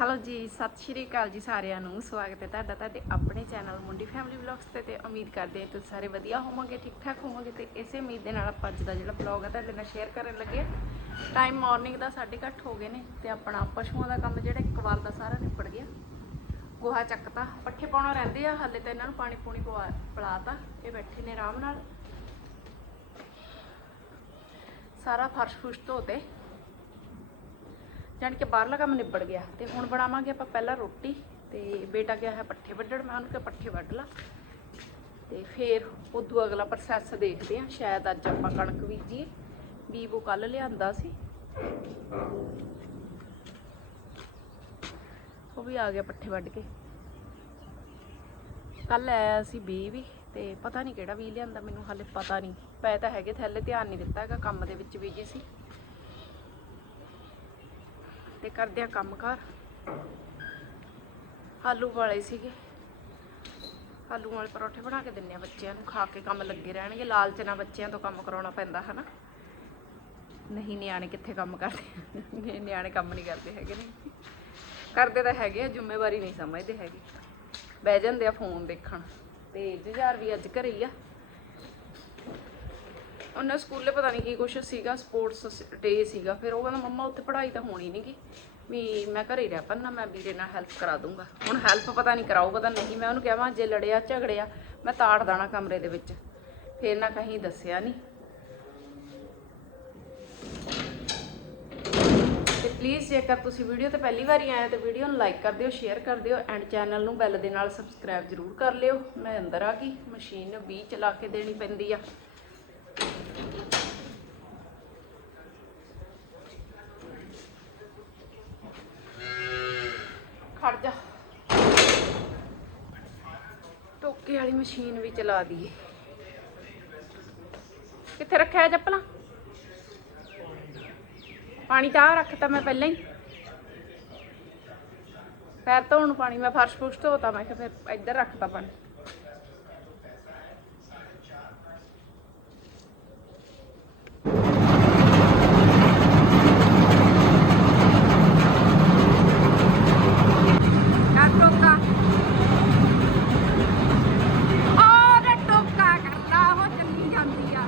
Hello ਜੀ, ਸਤਿ ਸ਼੍ਰੀ ਅਕਾਲ ਜੀ ਸਾਰਿਆਂ ਨੂੰ। ਸਵਾਗਤ ਹੈ ਤੁਹਾਡਾ ਤੁਹਾਡੇ ਆਪਣੇ ਚੈਨਲ ਮੁੰਡੀ ਫੈਮਿਲੀ ਵਲੌਗਸ ਤੇ ਤੇ ਉਮੀਦ ਕਰਦੇ ਹਾਂ ਤੁਸੀਂ ਸਾਰੇ ਵਧੀਆ ਹੋਵੋਗੇ ਠੀਕ ਠਾਕ ਹੋਵੋਗੇ ਤੇ ਇਸੇ ਉਮੀਦ ਦੇ ਨਾਲ ਆਪਾਂ ਅੱਜ ਦਾ ਜਿਹੜਾ ਵਲੌਗ ਹੈ ਤੁਹਾਡੇ ਨਾਲ ਸ਼ੇਅਰ ਕਰਨ ਲੱਗੇ ਟਾਈਮ ਮਾਰਨਿੰਗ ਦਾ 8:30 ਹੋ ਗਏ ਨੇ ਤੇ ਆਪਣਾ ਪਸ਼ੂਆਂ ਦਾ ਕੰਮ ਜਿਹੜਾ ਇੱਕ ਵਾਰ ਦਾ ਸਾਰਾ ਨਿਪੜ ਗਿਆ। ਗੋਹਾ ਚੱਕਤਾ, ਪੱਠੇ ਪਾਉਣਾ ਰਹਿੰਦੇ ਆ, ਹਾਲੇ ਤਾਂ ਇਹਨਾਂ ਨੂੰ ਪਾਣੀ ਪੂਣੀ ਪਵਾ ਪਲਾਤਾ, ਇਹ ਬੈਠੇ ਨੇ ਆਰਾਮ ਨਾਲ। ਸਾਰਾ ਫਰਸ਼ ਫੁਸ਼ ਧੋਤੇ ਜਾਣੀ ਕਿ ਬਾਹਰਲਾ ਕੰਮ ਨਿਬੜ ਗਿਆ। ਤੇ ਹੁਣ ਬਣਾਵਾਂਗੇ ਆਪਾਂ ਪਹਿਲਾਂ ਰੋਟੀ ਤੇ ਬੇਟਾ ਗਿਆ ਹੈ ਪੱਠੇ ਵੱਢਣ, ਮੈਂ ਉਹਨੂੰ ਕਿਹਾ ਪੱਠੇ ਵੱਢ ਲਾ। ਤੇ ਫਿਰ ਉਦੋਂ ਅਗਲਾ ਪ੍ਰੋਸੈਸ ਦੇਖਦੇ ਹਾਂ, ਸ਼ਾਇਦ ਅੱਜ ਆਪਾਂ ਕਣਕ ਬੀਜੀਏ। ਬੀਬੋ ਕੱਲ ਲਿਆਂਦਾ ਸੀ। ਉਹ ਵੀ ਆ ਗਿਆ ਪੱਠੇ ਵੱਢ ਕੇ। ਕੱਲ ਆਇਆ ਸੀ ਬੀ ਵੀ, ਤੇ ਪਤਾ ਨਹੀਂ ਕਿਹੜਾ ਵੀ ਲਿਆਂਦਾ, ਮੈਨੂੰ ਹਾਲੇ ਪਤਾ ਨਹੀਂ। ਪੈ ਤਾਂ ਹੈਗੇ ਥੱਲੇ ਧਿਆਨ ਨਹੀਂ ਦਿੱਤਾ ਹੈਗਾ, ਕੰਮ ਦੇ ਵਿੱਚ ਬੀਜੀ ਸੀ। ਤੇ ਕਰਦੇ ਆ ਕੰਮ ਕਰ ਆਲੂ ਵਾਲੇ ਸੀਗੇ। ਆਲੂ ਵਾਲੇ ਪਰੌਠੇ ਬਣਾ ਕੇ ਦਿੰਨੇ ਆ ਬੱਚਿਆਂ ਨੂੰ, ਖਾ ਕੇ ਕੰਮ ਲੱਗੇ ਰਹਿਣਗੇ। ਲਾਲਚ ਨਾਲ ਬੱਚਿਆਂ ਤੋਂ ਕੰਮ ਕਰਾਉਣਾ ਪੈਂਦਾ, ਹਨਾ? ਨਹੀਂ, ਨਿਆਣੇ ਕਿੱਥੇ ਕੰਮ ਕਰਦੇ? ਨਿਆਣੇ ਕੰਮ ਨਹੀਂ ਕਰਦੇ ਹੈਗੇ ਨੇ। ਕਰਦੇ ਤਾਂ ਹੈਗੇ ਆ, ਜ਼ਿੰਮੇਵਾਰੀ ਨਹੀਂ ਸਮਝਦੇ ਹੈਗੇ। ਬਹਿ ਜਾਂਦੇ ਆ ਫੋਨ ਦੇਖਣ। ਤੇ ਜੁਝਾਰ ਵੀ ਅੱਜ ਘਰੇ ਹੀ ਆ। ਉਹਨਾਂ ਸਕੂਲੇ ਪਤਾ ਨਹੀਂ ਕੀ ਕੁਛ ਸੀਗਾ ਸਪੋਰਟਸ ਡੇ ਸੀਗਾ। ਫਿਰ ਉਹ ਕਹਿੰਦਾ, ਮੰਮਾ, ਉੱਥੇ ਪੜ੍ਹਾਈ ਤਾਂ ਹੋਣੀ ਨਹੀਂਗੀ ਵੀ ਮੈਂ ਘਰੇ ਰਹਿ ਪੰਨਾ ਮੈਂ ਵੀਰੇ ਨਾਲ ਹੈਲਪ ਕਰਾ ਦੂੰਗਾ। ਹੁਣ ਹੈਲਪ ਪਤਾ ਨਹੀਂ ਕਰਾਊਗਾ ਤਾਂ ਨਹੀਂ, ਮੈਂ ਉਹਨੂੰ ਕਿਹਾ ਜੇ ਲੜਿਆ ਝਗੜਿਆ ਮੈਂ ਤਾੜ ਦਾਣਾ ਕਮਰੇ ਦੇ ਵਿੱਚ। ਫਿਰ ਨਾ ਕਹੀਂ ਦੱਸਿਆ ਨਹੀਂ ਤੇ ਪਲੀਜ਼ ਜੇਕਰ ਤੁਸੀਂ ਵੀਡੀਓ ਤੇ ਪਹਿਲੀ ਵਾਰੀ ਆਏ ਤਾਂ ਵੀਡੀਓ ਨੂੰ ਲਾਈਕ ਕਰ ਦਿਓ ਸ਼ੇਅਰ ਕਰ ਦਿਓ ਐਂਡ ਚੈਨਲ ਨੂੰ ਬੈਲ ਦੇ ਨਾਲ ਸਬਸਕ੍ਰਾਈਬ ਜ਼ਰੂਰ ਕਰ ਲਿਓ। ਮੈਂ ਅੰਦਰ ਆ ਗਈ, ਮਸ਼ੀਨ ਨੂੰ ਵੀ ਚਲਾ ਕੇ ਦੇਣੀ ਪੈਂਦੀ ਆ। ਖੜ ਜਾ। ਟੋਕੇ ਵਾਲੀ ਮਸ਼ੀਨ ਵੀ ਚਲਾ ਦਈਏ। ਕਿੱਥੇ ਰੱਖਿਆ ਚੱਪਲਾਂ? ਪਾਣੀ ਤਾਂ ਆਹ ਰੱਖਤਾ ਮੈਂ ਪਹਿਲਾਂ ਹੀ। ਪੈਰ ਧੋਣ ਪਾਣੀ, ਮੈਂ ਫਰਸ਼ ਫੁਰਸ਼ ਧੋਤਾ, ਮੈਂ ਕਿਹਾ ਫਿਰ ਇੱਧਰ ਰੱਖਤਾ ਪਾਣੀ ਕਰ ਟੋਕਾ ਔਰ ਟੋਕਾ ਕਰਦਾ ਉਹ ਚੱਲੀ ਜਾਂਦੀ ਆ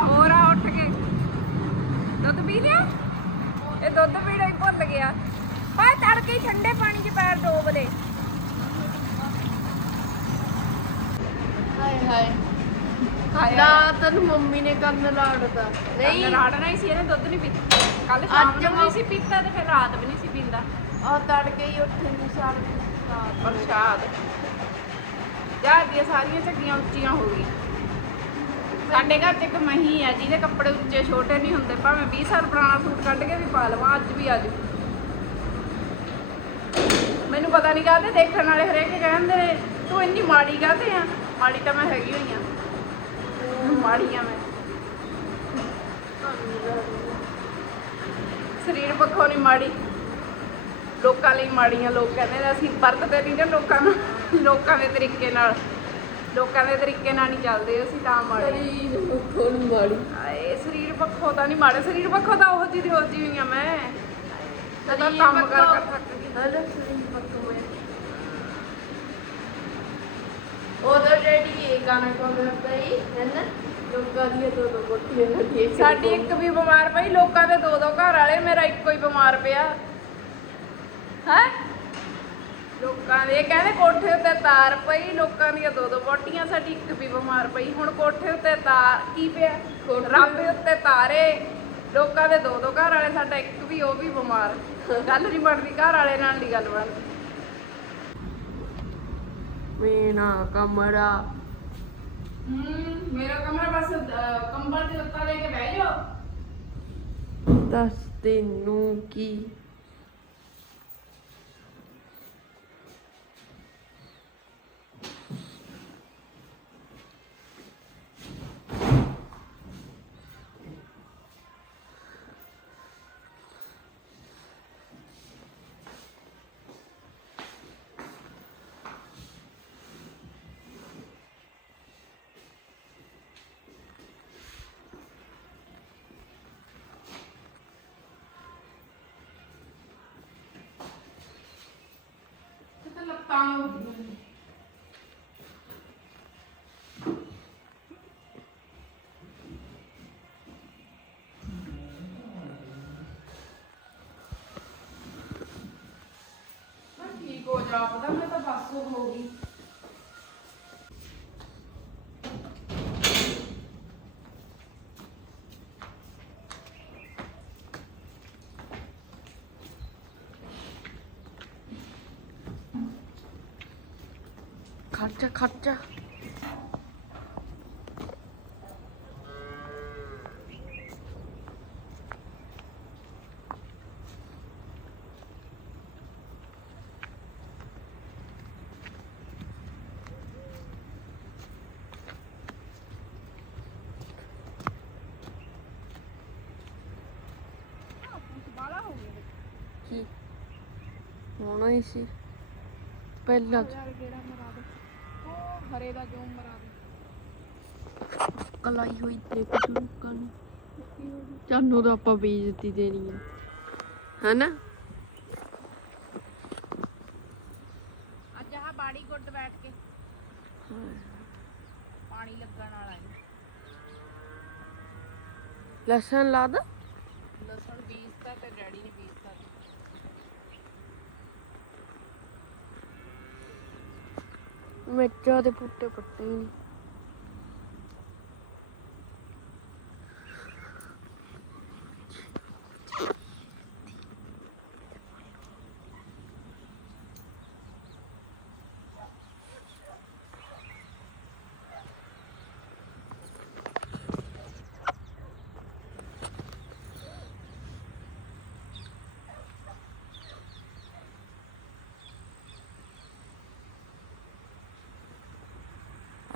ਹੋਰ ਆ ਉੱਠ ਕੇ। ਦੁੱਧ ਪੀ ਲਿਆ? ਇਹ ਦੁੱਧ ਪੀਣਾ ਹੀ ਭੁੱਲ ਗਿਆ। ਪਾਏ ਤੜਕੇ ਹੀ ਠੰਡੇ ਪਾਣੀ 'ਚ ਪੈਰ ਡੋਬ ਲੈ ਹਾਏ ਹਾਏ। ਹਾਏ ਨਾ ਤੈਨੂੰ ਮੰਮੀ ਨੇ ਕੰਨ ਲਾੜਦਾ ਨਹੀਂ। ਨਹੀਂ ਰਾੜਨਾ ਹੀ ਸੀ ਇਹਨੇ ਦੁੱਧ ਨਹੀਂ ਪੀਤਾ ਕੱਲ ਸ਼ਾਮ ਅੱਜ ਨੂੰ ਨਹੀਂ ਮੈਂ- ਸੀ ਪੀਤਾ ਤੇ ਫਿਰ ਰਾਤ ਵੀ ਨਹੀਂ ਸੀ ਪੀਂਦਾ। ਆ ਤੜਕੇ ਹੀ ਉੱਠੇ ਨੂੰ ਸਾਰੇ। ਪ੍ਰਸ਼ਾਦ। ਯਾਰ ਦੀਆਂ ਸਾਰੀਆਂ ਝੱਗੀਆਂ ਉੱਚੀਆਂ ਹੋ ਗਈਆਂ। ਸਾਡੇ ਘਰ 'ਚ ਇੱਕ ਮਹੀ ਹੈ ਜਿਹਦੇ ਕੱਪੜੇ ਉੱਚੇ ਛੋਟੇ ਨਹੀਂ ਹੁੰਦੇ, ਭਾਵੇਂ 20 ਸਾਲ ਪੁਰਾਣਾ ਸੂਟ ਕੱਢ ਕੇ ਵੀ ਪਾ ਲਵਾਂ, ਅੱਜ ਵੀ ਅੱਜ ਮੈਨੂੰ ਪਤਾ ਨਹੀਂ ਕਾਹਦੇ ਦੇਖਣ ਵਾਲੇ ਹਰੇਕ ਕਹਿੰਦੇ ਨੇ, ਤੂੰ ਇੰਨੀ ਮਾੜੀ ਕਾਹਤੇ ਆ? ਮਾੜੀ ਤਾਂ ਮੈਂ ਹੈਗੀ ਹੋਈ ਆ। ਮਾੜੀ ਆ ਮੈਂ। ਸਰੀਰ ਪੱਖੋਂ ਨਹੀਂ ਮਾੜੀ। ਲੋਕਾਂ ਲਈ ਮਾੜੀਆਂ ਲੋਕ ਕਹਿੰਦੇ ਨੇ, ਅਸੀਂ ਵਰਤਦੇ ਨਹੀਂ ਨਾ ਲੋਕਾਂ ਨੂੰ। ਲੋਕਾਂ ਦੇ ਤਰੀਕੇ ਨਾਲ ਲੋਕਾਂ ਦੇ ਤਰੀਕੇ ਨਾਲ ਨਹੀਂ ਚੱਲਦੇ ਅਸੀਂ ਤਾਂ ਮਾੜੇ। ਸਰੀਰ ਮੁੱਖੋਂ ਨੂੰ ਮਾੜੀ। ਆਏ ਸਰੀਰ ਪੱਖੋਂ ਤਾਂ ਨਹੀਂ ਮਾੜੇ ਸਰੀਰ ਪੱਖੋਂ ਤਾਂ ਉਹ ਜਿਹੀ ਦੀ ਉਹ ਜਿਹੀ ਹੋਈ ਆ ਮੈਂ ਤਾਂ ਕੰਮ ਕਰ ਕਰ ਥੱਕ ਗਈ। ਹਲ ਸਰੀਰ ਪੱਕੋ ਮੈਂ। ਉਹਦਾ ਡੈਡੀ ਇਹ ਗਾਣਾ ਗਾਉਂਦਾ ਹੀ ਹੈ ਨਾ ਲੋਕਾਂ ਦੀਆਂ ਦੋ ਦੋ ਕੋਠੀਆਂ ਲੱਗੀਆਂ ਸਾਡੀ ਇੱਕ ਵੀ ਬਿਮਾਰ ਪਈ ਲੋਕਾਂ ਦੇ ਦੋ ਦੋ ਘਰ ਵਾਲੇ ਮੇਰਾ ਇੱਕੋ ਹੀ ਬਿਮਾਰ ਪਿਆ। ਹੈ? ਲੋਕਾਂ ਦੇ ਇਹ ਕਹਿੰਦੇ ਕੋਠੇ ਉੱਤੇ ਤਾਰ ਪਈ ਲੋਕਾਂ ਦੀਆਂ ਦੋ ਦੋ ਬੋਟੀਆਂ ਸਾਡੀ ਇੱਕ ਵੀ ਬਿਮਾਰ ਪਈ। ਹੁਣ ਕੋਠੇ ਉੱਤੇ ਤਾਰ ਕੀ ਪਿਆ? ਰੱਬ ਉੱਤੇ ਤਾਰੇ। ਲੋਕਾਂ ਦੇ ਦੋ ਦੋ ਘਰ ਵਾਲੇ ਸਾਡਾ ਇੱਕ ਵੀ ਉਹ ਵੀ ਬਿਮਾਰ। ਗੱਲ ਨਹੀਂ ਬਣਦੀ ਘਰ ਵਾਲੇ ਨਾਲ ਨਹੀਂ ਗੱਲ ਬਣਦੀ। ਮੇਨਾ ਕਮਰਾ। ਹੂੰ ਮੇਰਾ ਕਮਰਾ ਬਸ ਕੰਬਲ ਤੇ ਉੱਤਾ ਲੈ ਕੇ ਬਹਿ ਜਾਓ। ਦੱਸ ਤੈਨੂੰ ਕੀ ਤਾਂ ਮੈਂ ਠੀਕ ਹੋ ਜਾ ਪਤਾ ਮੈਂ ਤਾਂ ਬਸ ਹੋ ਗਈ ਖਰਚਾ ਖਰਚਾ ਬਾਲਾ ਹੋ ਗਿਆ ਕੀ ਹੋਣਾ ਹਰੇ ਦਾ ਜੋ ਮਰਾ ਦੇ? ਕਲਾਈ ਹੋਈ ਤੇ ਲੋਕਾਂ ਨੂੰ। ਚਾਨੂ ਤਾਂ ਆਪਾਂ ਬੇਇੱਜ਼ਤੀ ਦੇਣੀ ਹੈ ਹੈਨਾ? ਅੱਜ ਆਹ ਬਾੜੀ ਗੁੱਡ ਬੈਠ ਕੇ ਪਾਣੀ ਲੱਗਣ ਵਾਲਾ ਹੈ। ਲਸਣ ਲਾ ਦਾ। ਲਸਣ ਬੀਜਤਾ ਤੇ ਡੈਡੀ ਨੇ ਮਿਰਚਾਂ ਦੇ ਬੂਟੇ ਪੱਟੇ ਨਹੀਂ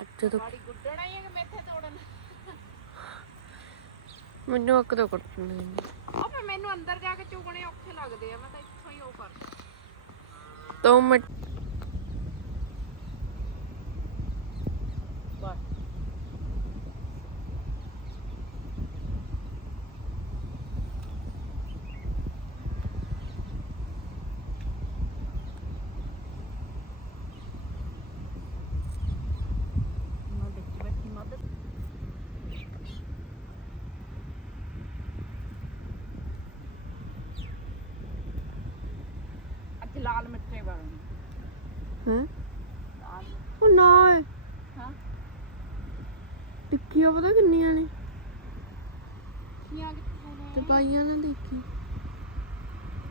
ਅੱਜ ਜਦੋਂ ਬਾੜੀ ਗੁੱਡਣਾ ਹੀ ਹੈ ਕਿ ਮੇਥੇ ਤੋੜਨ? ਮੈਨੂੰ ਅੱਕ ਤੋਂ ਕੱਟਣੇ। ਉਹ ਫਿਰ ਮੈਨੂੰ ਅੰਦਰ ਜਾ ਕੇ ਚੁਗਣੇ ਔਖੇ ਲੱਗਦੇ ਆ ਮੈਂ ਤਾਂ ਇੱਥੋਂ ਹੀ ਉਹ ਕਰ ਦੋ ਮਿੰਟ ਮੈਂ ਵਿੱਚ ਬੈਠੀ ਮਦਦ ਅੱਜ ਲਾਲ ਮਿੱਠੇ ਬਣਨ ਹੈ? ਲਾਲ ਉਹ ਨਾ ਏ। ਹਾਂ। ਟਿੱਕੀਆਂ ਪਤਾ ਕਿੰਨੀਆਂ ਨੇ? ਕੀਆਂ ਕਿੱਥੋਂ ਨੇ? ਤੇ ਪਾਈਆਂ ਨਾ ਦੇਖੀ।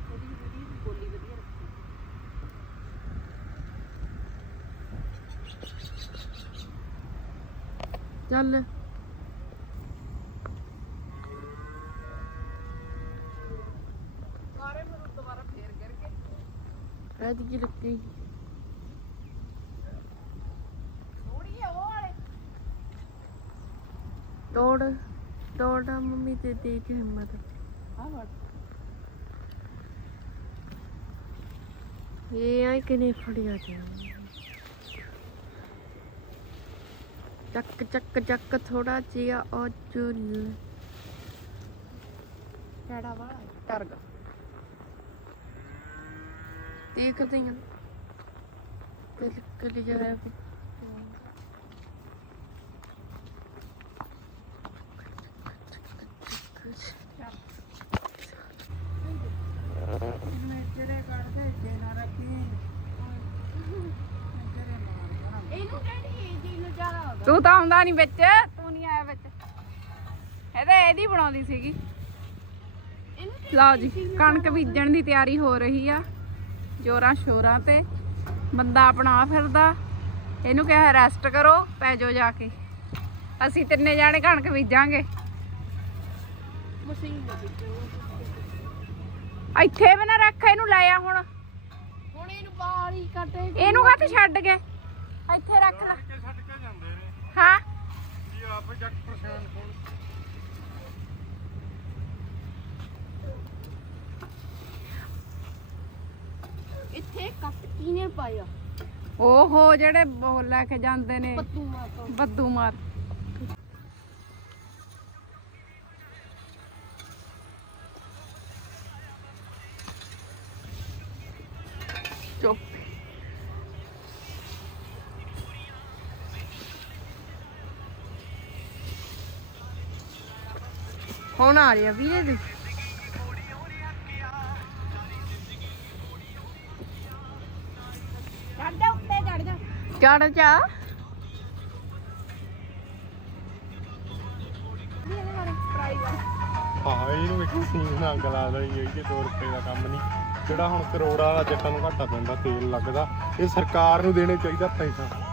ਉਹਦੀ ਵੀਡੀਓ ਦੀ ਬੋਲੀ ਵਧੀਆ ਰੱਖੀ। ਚੱਲ ਸਾਰੇ ਮੈਨੂੰ ਦੁਬਾਰਾ ਫੇਰ ਗਿਰ ਕੇ ਵਾਲੇ। ਤੋੜ ਤੋੜਾ ਮੰਮੀ ਤੇ ਦੇ ਕੇ ਹਿੰਮਤ। ਵੜ। ਇਹ ਆਈ ਕਿਨੇ ਫੜਿਆ ਤੇ? ਚੱਕ ਚੱਕ ਚੱਕ ਥੋੜਾ ਜਿਹਾ ਉਹ ਚੁੱਲ। ਕਿਹੜਾ ਵਾਲਾ? ਟਰਗ। ਦੇਖਦੇ ਹਾਂ। ਬਿਲਕੁਲ ਜਾਇਆ ਜਿਹੜੇ ਤੂੰ ਤਾਂ ਆਉਂਦਾ ਨਹੀਂ ਵਿੱਚ, ਤੂੰ ਨਹੀਂ ਆਇਆ ਵਿੱਚ। ਇਹ ਤਾਂ ਇਹਦੀ ਬਣਾਉਂਦੀ ਸੀਗੀ। ਲਓ ਜੀ, ਕਣਕ ਬੀਜਣ ਦੀ ਤਿਆਰੀ ਹੋ ਰਹੀ ਆ ਜੋਰਾਂ ਸ਼ੋਰਾਂ ਤੇ। ਬੰਦਾ ਆਪਣਾ ਫਿਰਦਾ। ਇਹਨੂੰ ਕਿਹਾ ਰੈਸਟ ਕਰੋ ਪੈ ਜਾਓ ਜਾ ਕੇ। ਅਸੀਂ ਤਿੰਨੇ ਜਾਣੇ ਕਣਕ ਬੀਜਾਂਗੇ। ਇੱਥੇ ਵੀ ਨਾ ਰੱਖ ਇਹਨੂੰ ਲੈ ਆ ਹੁਣ। ਹੁਣ ਇਹਨੂੰ ਬਾਹਰ ਹੀ ਕੱਟੇ ਇਹਨੂੰ ਕਾਹਤੇ ਛੱਡ ਗਏ? ਇੱਥੇ ਰੱਖ ਲੈ। ਕੇ ਛੱਡ ਕੇ ਜਾਂਦੇ ਨੇ। ਹਾਂ। ਜੀ ਆਪ ਜੱਟ ਪਰੇਸ਼ਾਨ ਹੋਣ ਕਿਹਨੇ ਪਾਇਆ। ਓਹੋ ਜਿਹੜੇ ਉਹ ਲੈ ਕੇ ਜਾਂਦੇ ਨੇ। ਬੱਦੂ ਮਾਰ। ਚੁੱਪ। ਹੁਣ ਆ ਰਿਹਾ ਆ ਵੀਰੇ ਦੀ। ਚੜ ਜਾ ਹਾਂ ਇਹਨੂੰ ਇੱਕ ਸੀਨ ਨਾਲ ਗਲਾ ਦਾ ਹੀ ਇਹ 2 ਰੁਪਏ ਦਾ ਕੰਮ ਨਹੀਂ। ਜਿਹੜਾ ਹੁਣ ਕਰੋੜਾਂ ਵਾਲਾ ਜੱਟਾਂ ਨੂੰ ਘਾਟਾ ਪੈਂਦਾ, ਤੇਲ ਲੱਗਦਾ, ਇਹ ਸਰਕਾਰ ਨੂੰ ਦੇਣੇ ਚਾਹੀਦਾ ਪੈਸਾ।